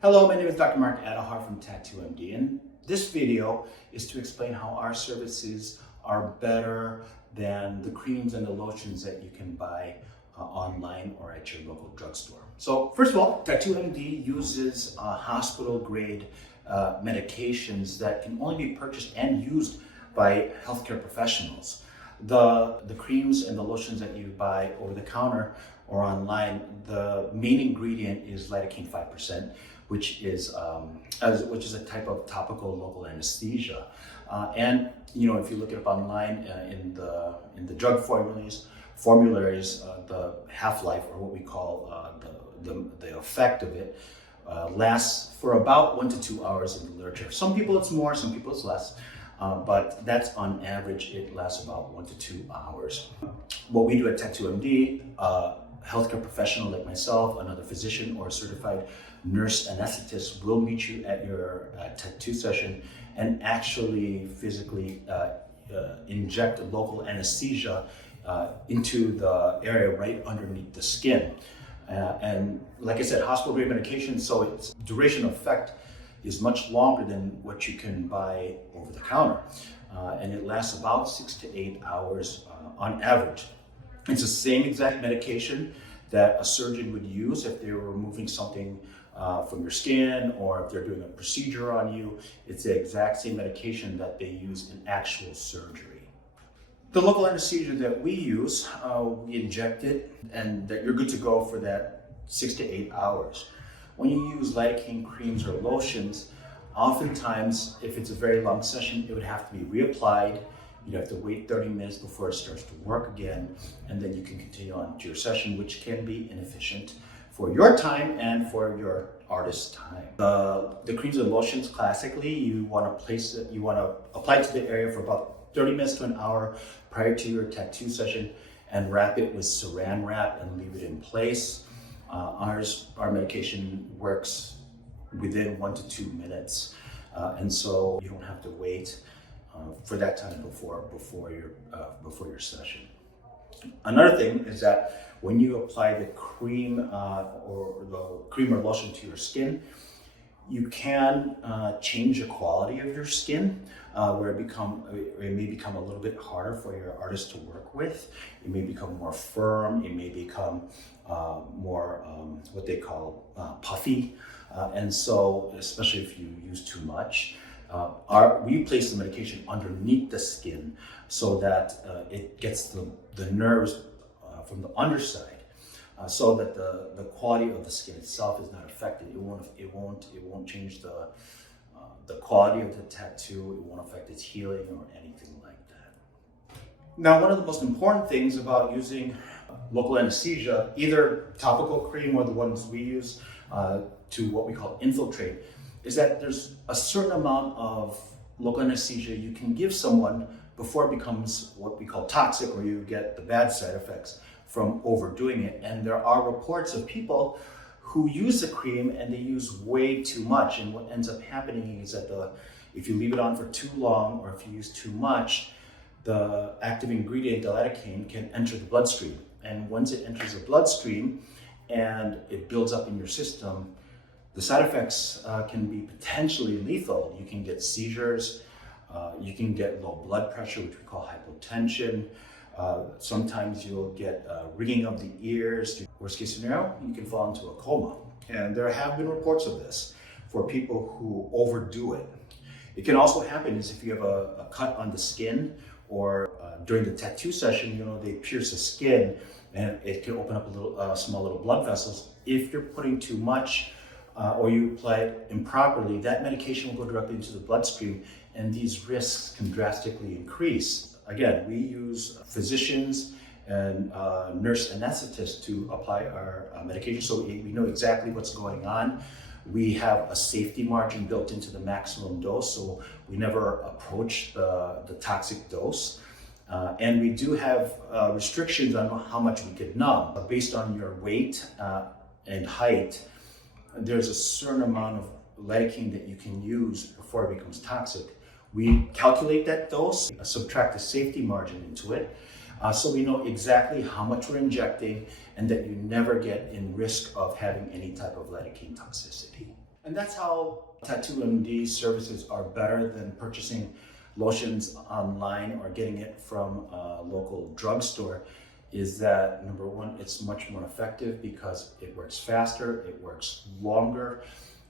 Hello, my name is Dr. Mark Adajar from Tattoo MD, and this video is to explain how our services are better than the creams and the lotions that you can buy online or at your local drugstore. So first of all, Tattoo MD uses hospital-grade medications that can only be purchased and used by healthcare professionals. The creams and the lotions that you buy over the counter or online, the main ingredient is lidocaine 5%, which is a type of topical local anesthesia. And if you look it up online in the drug formularies, the half-life, or what we call the effect of it, lasts for about 1 to 2 hours in the literature. Some people it's more, some people it's less. But that's on average, it lasts about 1 to 2 hours. What we do at Tattoo MD, a healthcare professional like myself, another physician, or a certified nurse anesthetist will meet you at your tattoo session and actually physically inject a local anesthesia into the area right underneath the skin. And like I said, hospital-grade medication, so its duration of effect is much longer than what you can buy over the counter. And it lasts about 6 to 8 hours on average. It's the same exact medication that a surgeon would use if they were removing something from your skin, or if they're doing a procedure on you. It's the exact same medication that they use in actual surgery. The local anesthesia that we use, we inject it, and that you're good to go for that 6 to 8 hours. When you use lidocaine creams or lotions, oftentimes, if it's a very long session, it would have to be reapplied. You'd have to wait 30 minutes before it starts to work again, and then you can continue on to your session, which can be inefficient for your time and for your artist's time. The creams and lotions, classically, you want to apply it to the area for about 30 minutes to an hour prior to your tattoo session, and wrap it with saran wrap and leave it in place. Our medication works within 1 to 2 minutes, and so you don't have to wait for that time before your session. Another thing is that when you apply the cream or lotion to your skin, you can change the quality of your skin, where it may become a little bit harder for your artist to work with. It may become more firm. It may become more what they call puffy. And so, especially if you use too much, we place the medication underneath the skin so that it gets the nerves from the underside, so that the quality of the skin itself is not affected. It won't change the quality of the tattoo. It won't affect its healing or anything like that. Now, one of the most important things about using local anesthesia, either topical cream or the ones we use to what we call infiltrate, is that there's a certain amount of local anesthesia you can give someone before it becomes what we call toxic, or you get the bad side effects from overdoing it. And there are reports of people who use the cream and they use way too much. And what ends up happening is that if you leave it on for too long, or if you use too much, the active ingredient, the lidocaine, can enter the bloodstream. And once it enters the bloodstream and it builds up in your system, the side effects can be potentially lethal. You can get seizures, you can get low blood pressure, which we call hypotension. Sometimes you'll get ringing of the ears. Worst case scenario, you can fall into a coma. And there have been reports of this for people who overdo it. It can also happen is if you have a cut on the skin, or during the tattoo session, they pierce the skin and it can open up small little blood vessels. If you're putting too much or you apply it improperly, that medication will go directly into the bloodstream, and these risks can drastically increase. Again, we use physicians and nurse anesthetists to apply our medication, so we know exactly what's going on. We have a safety margin built into the maximum dose, so we never approach the toxic dose. And we do have restrictions on how much we could numb. But based on your weight and height, there's a certain amount of lidocaine that you can use before it becomes toxic. We calculate that dose, subtract the safety margin into it, so we know exactly how much we're injecting and that you never get in risk of having any type of lidocaine toxicity. And that's how Tattoo MD services are better than purchasing lotions online or getting it from a local drugstore, is that number one, it's much more effective because it works faster, it works longer,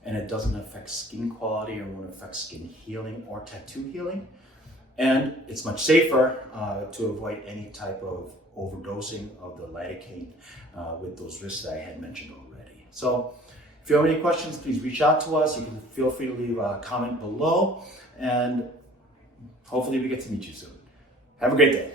and it doesn't affect skin quality or won't affect skin healing or tattoo healing. And it's much safer to avoid any type of overdosing of the lidocaine with those risks that I had mentioned already. So if you have any questions, please reach out to us. You can feel free to leave a comment below, and hopefully we get to meet you soon. Have a great day.